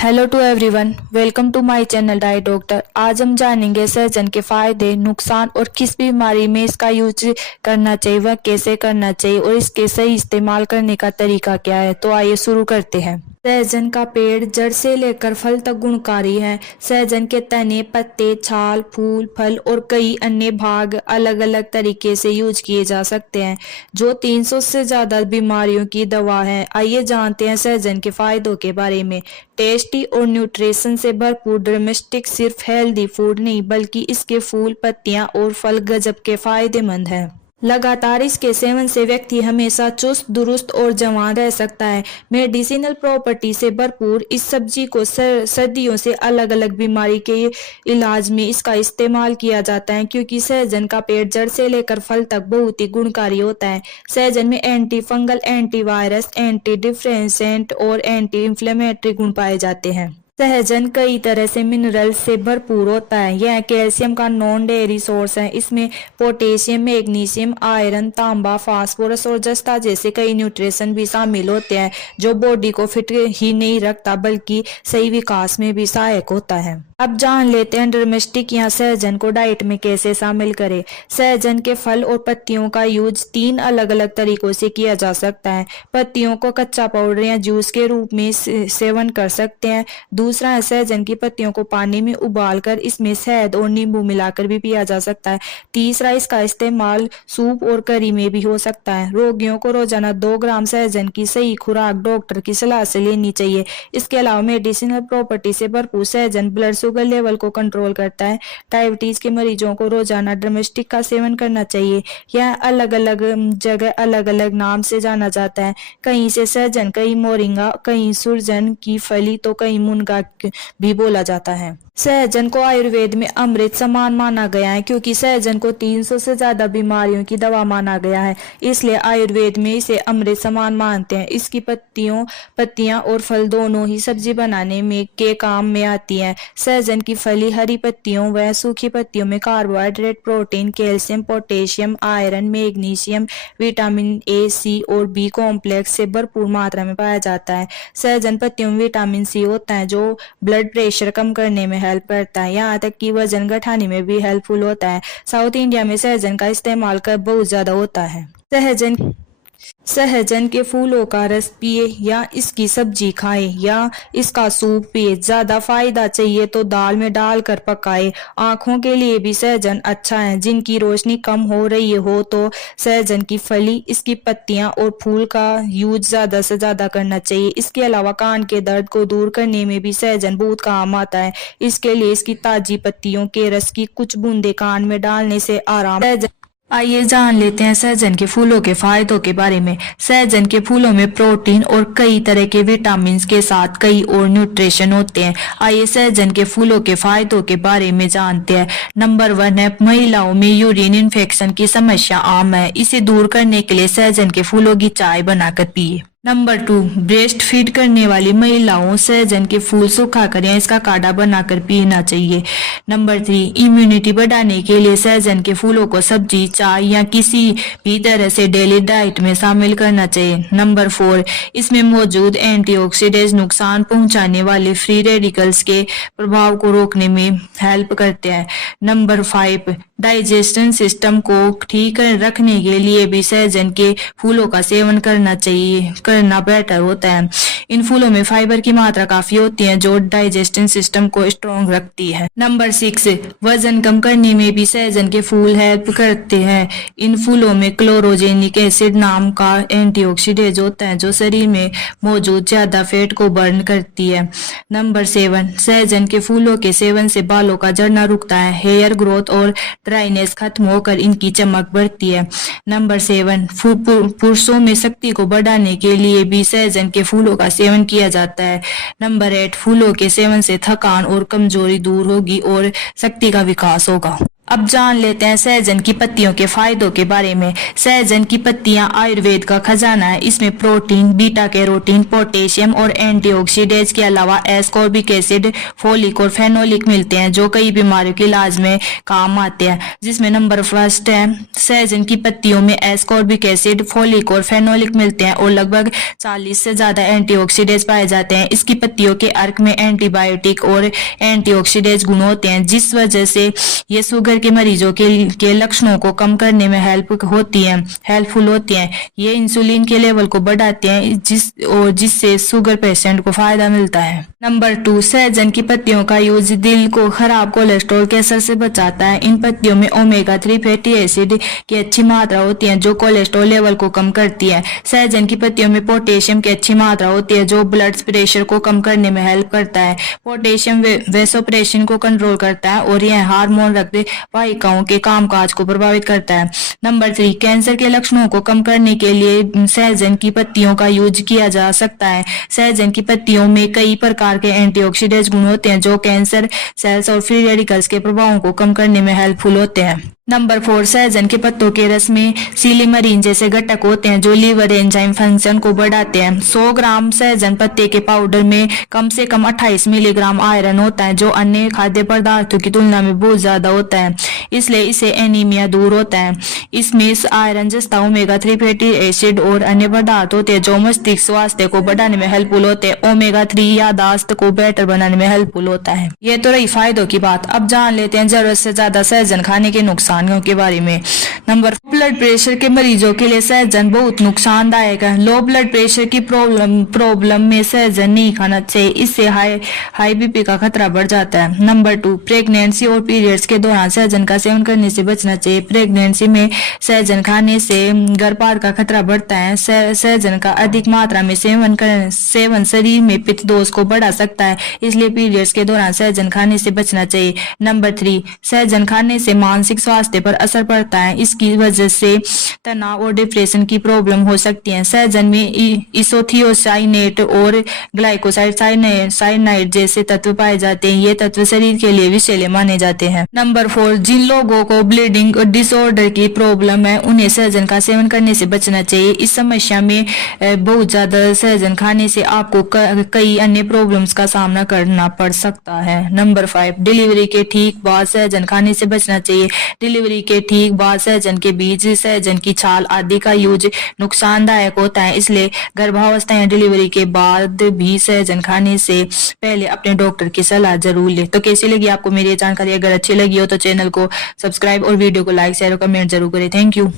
Hello to everyone, welcome to my channel diet doctor. आज हम जानेंगे सहजन के फायदे, नुकसान और किस बीमारी में इसका यूज करना चाहिए, वह कैसे करना चाहिए और इसके सही इस्तेमाल करने का तरीका क्या है। तो आइए शुरू करते हैं। सहजन का पेड़ जड़ से लेकर फल तक गुणकारी है। सहजन के तने, पत्ते, छाल, फूल, फल और कई अन्य भाग अलग अलग तरीके से यूज किए जा सकते हैं, जो 300 से ज्यादा बीमारियों की दवा है। आइए जानते हैं सहजन के फायदों के बारे में। टेस्टी और न्यूट्रिशन से भरपूर ड्रमस्टिक सिर्फ हेल्दी फूड नहीं, बल्कि इसके फूल, पत्तियां और फल गजब के फायदेमंद हैं। लगातार इसके सेवन से व्यक्ति हमेशा चुस्त, दुरुस्त और जवान रह सकता है। मेडिसिनल प्रॉपर्टी से भरपूर इस सब्जी को सदियों से अलग अलग बीमारी के इलाज में इसका इस्तेमाल किया जाता है, क्योंकि सहजन का पेड़ जड़ से लेकर फल तक बहुत ही गुणकारी होता है। सहजन में anti fungal, anti virus, anti डिफ्रेंसेंट और एंटी इंफ्लेमेटरी गुण पाए जाते हैं। सहजन कई तरह से मिनरल से भरपूर होता है। यह कैल्शियम का नॉन डेयरी सोर्स है। इसमें पोटेशियम, मैग्नीशियम, आयरन, तांबा, फास्फोरस और जस्ता जैसे कई न्यूट्रिशन भी शामिल होते हैं, जो बॉडी को फिट ही नहीं रखता बल्कि सही विकास में भी सहायक होता है। अब जान लेते हैं ड्रमस्टिक या सहजन को डाइट में कैसे शामिल करें। सहजन के फल और पत्तियों का यूज 3 अलग अलग तरीकों से किया जा सकता है। पत्तियों को कच्चा पाउडर या जूस के रूप में सेवन कर सकते हैं। दूसरा है सहजन की पत्तियों को पानी में उबालकर इसमें शहद और नींबू मिलाकर भी पिया जा सकता है। तीसरा, इसका इस्तेमाल सूप और करी में भी हो सकता है। रोगियों को रोजाना 2 ग्राम सहजन की सही खुराक डॉक्टर की सलाह से लेनी चाहिए। इसके अलावा मेडिसिनल प्रॉपर्टी से भरपूर सहजन ब्लड शुगर लेवल को कंट्रोल करता है। डायबिटीज के मरीजों को रोजाना ड्रमस्टिक का सेवन करना चाहिए। यह अलग अलग जगह अलग अलग नाम से जाना जाता है। कहीं से सहजन, कहीं मोरिंगा, कहीं सुरजन की फली तो कहीं मुनगा भी बोला जाता है। सहजन को आयुर्वेद में अमृत समान माना गया है, क्योंकि सहजन को 300 से ज्यादा बीमारियों की दवा माना गया है। इसलिए आयुर्वेद में इसे अमृत समान मानते हैं। इसकी पत्तियां और फल दोनों ही सब्जी बनाने में के काम में आती हैं। सहजन की फली, हरी पत्तियों व सूखी पत्तियों में carbohydrate, protein, calcium, potassium, iron, magnesium, vitamin A, C और बी कॉम्प्लेक्स से भरपूर मात्रा में पाया जाता है। सहजन पत्तियों में विटामिन सी होता है, जो ब्लड प्रेशर कम करने में हेल्प करता है। यहाँ तक कि वजन घटाने में भी हेल्पफुल होता है। साउथ इंडिया में सहजन का इस्तेमाल कर बहुत ज्यादा होता है। सहजन के फूलों का रस पिए या इसकी सब्जी खाएं या इसका सूप पिए। ज्यादा फायदा चाहिए तो दाल में डालकर पकाए। आंखों के लिए भी सहजन अच्छा है। जिनकी रोशनी कम हो रही हो तो सहजन की फली, इसकी पत्तियां और फूल का यूज ज्यादा से ज्यादा करना चाहिए। इसके अलावा कान के दर्द को दूर करने में भी सहजन बहुत काम आता है। इसके लिए इसकी ताजी पत्तियों के रस की कुछ बूंदे कान में डालने से आराम। आइए जान लेते हैं सहजन के फूलों के फायदों के बारे में। सहजन के फूलों में प्रोटीन और कई तरह के विटामिन के साथ कई और न्यूट्रिशन होते हैं। आइए सहजन के फूलों के फायदों के बारे में जानते हैं। नंबर 1 है, महिलाओं में यूरिन इन्फेक्शन की समस्या आम है। इसे दूर करने के लिए सहजन के फूलों की चाय बनाकर पिए। नंबर 2, ब्रेस्ट फीड करने वाली महिलाओं सहजन के फूल सुखाकर या इसका काढ़ा बनाकर पीना चाहिए। नंबर 3, इम्यूनिटी बढ़ाने के लिए सहजन के फूलों को सब्जी, चाय या किसी भी तरह से डेली डाइट में शामिल करना चाहिए। नंबर 4, इसमें मौजूद एंटीऑक्सीडेंट्स नुकसान पहुंचाने वाले फ्री रेडिकल्स के प्रभाव को रोकने में हेल्प करते हैं। नंबर 5, डाइजेशन सिस्टम को ठीक रखने के लिए भी सहजन के फूलों का सेवन करना बेटर होता है। इन फूलों में फाइबर की मात्रा काफी होती है, जो डाइजेशन सिस्टम को स्ट्रॉन्ग रखती है। नंबर 6, वजन कम करने में भी सहजन के फूल हेल्प करते हैं। इन फूलों में क्लोरोजेनिक एसिड नाम का एंटीऑक्सीडेंट होता है, जो शरीर में मौजूद ज्यादा फैट को बर्न करती है। नंबर 7, सहजन के फूलों के सेवन से बालों का झड़ना रुकता है। हेयर ग्रोथ और ड्राइनेस खत्म होकर इनकी चमक बढ़ती है। नंबर 7, पुरुषों में शक्ति को बढ़ाने के लिए भी सहजन के फूलों का सेवन किया जाता है। नंबर 8, फूलों के सेवन से थकान और कमजोरी दूर होगी और शक्ति का विकास होगा। अब जान लेते हैं सहजन की पत्तियों के फायदों के बारे में। सहजन की पत्तियां आयुर्वेद का खजाना है। इसमें प्रोटीन, बीटा कैरोटीन, पोटेशियम और एंटीऑक्सीडेंट्स के अलावा एस्कॉर्बिक एसिड, फोलिक और फेनोलिक मिलते हैं जो कई बीमारियों के इलाज में काम आते हैं। जिसमें नंबर फर्स्ट है, सहजन की पत्तियों में एस्कॉर्बिक एसिड, फोलिक और फेनोलिक मिलते हैं और लगभग 40 से ज्यादा एंटीऑक्सीडेंट्स पाए जाते हैं। इसकी पत्तियों के अर्क में एंटीबायोटिक और एंटीऑक्सीडेंट्स गुण होते हैं जिस वजह से ये शुगर के मरीजों के लक्षणों को कम करने में हेल्पफुल होती हैं। ये इंसुलिन के लेवल को बढ़ाते हैं जिससे शुगर पेशेंट को फायदा मिलता है। नंबर 2, सहजन की पत्तियों का यूज दिल को खराब कोलेस्ट्रॉल के असर से बचाता है। इन पत्तियों में ओमेगा 3 फैटी एसिड की अच्छी मात्रा होती है जो कोलेस्ट्रॉल लेवल को कम करती है। सहजन की पत्तियों में पोटेशियम की अच्छी मात्रा होती है जो ब्लड प्रेशर को कम करने में हेल्प करता है। पोटेशियम वैसोप्रेशन को कंट्रोल करता है और यह हार्मोन रक्त वाहिकाओं के कामकाज को प्रभावित करता है। नंबर 3, कैंसर के लक्षणों को कम करने के लिए सहजन की पत्तियों का यूज किया जा सकता है। सहजन की पत्तियों में कई प्रकार के एंटीऑक्सीडेंट्स गुण होते हैं जो कैंसर सेल्स और फ्री रेडिकल्स के प्रभावों को कम करने में हेल्पफुल होते हैं। नंबर 4, सहजन के पत्तों के रस में सिलीमरीन जैसे घटक होते हैं जो लीवर एंजाइम फंक्शन को बढ़ाते हैं। 100 ग्राम सहजन पत्ते के पाउडर में कम से कम 28 मिलीग्राम आयरन होता है जो अन्य खाद्य पदार्थों की तुलना में बहुत ज्यादा होता है, इसलिए इससे एनीमिया दूर होता है। इसमें आयरन जस्ता ओमेगा 3 फैटी एसिड और अन्य पदार्थ होते हैं जो मस्तिष्क स्वास्थ्य को बढ़ाने में हेल्पफुल होते हैं। ओमेगा 3 याददाश्त को बेहतर बनाने में हेल्पफुल होता है। ये तो रही फायदों की बात। अब जान लेते हैं जरूरत से ज्यादा सहजन खाने के नुकसान के बारे में। नंबर, ब्लड प्रेशर के मरीजों के लिए सहजन बहुत नुकसानदायक है। लो ब्लड प्रेशर की प्रॉब्लम में सहजन नहीं खाना चाहिए, इससे हाई बीपी का खतरा बढ़ जाता है। नंबर 2, प्रेगनेंसी और पीरियड्स के दौरान सहजन का सेवन करने से बचना चाहिए। प्रेगनेंसी में सहजन खाने से गर्भपात का खतरा बढ़ता है। सहजन का अधिक मात्रा में सेवन शरीर में पित्त दोष को बढ़ा सकता है, इसलिए पीरियड्स के दौरान सहजन खाने से बचना चाहिए। नंबर 3, सहजन खाने से मानसिक स्वास्थ्य पर असर पड़ता है। इसकी वजह से तनाव और डिप्रेशन की प्रॉब्लम हो सकती है। सहजन में इसोथियोसाइनेट और ग्लाइकोसाइनाइड जैसे तत्व पाए जाते हैं। ये तत्व शरीर के लिए विषैले माने जाते हैं। नंबर 4, जिन लोगों को ब्लीडिंग डिसऑर्डर की प्रॉब्लम है उन्हें सहजन का सेवन करने से बचना चाहिए। इस समस्या में बहुत ज्यादा सहजन खाने से आपको कई अन्य प्रॉब्लम्स का सामना करना पड़ सकता है। नंबर 5, डिलीवरी के ठीक बाद सहजन खाने से बचना चाहिए। डिलीवरी के ठीक बाद सहजन के बीज, सहजन की छाल आदि का यूज नुकसानदायक होता है, इसलिए गर्भावस्था या डिलीवरी के बाद भी सहजन खाने से पहले अपने डॉक्टर की सलाह जरूर ले। तो कैसी लगी आपको मेरी जानकारी? अगर अच्छी लगी हो तो चैनल को सब्सक्राइब और वीडियो को लाइक, शेयर और कमेंट जरूर करें। Thank you.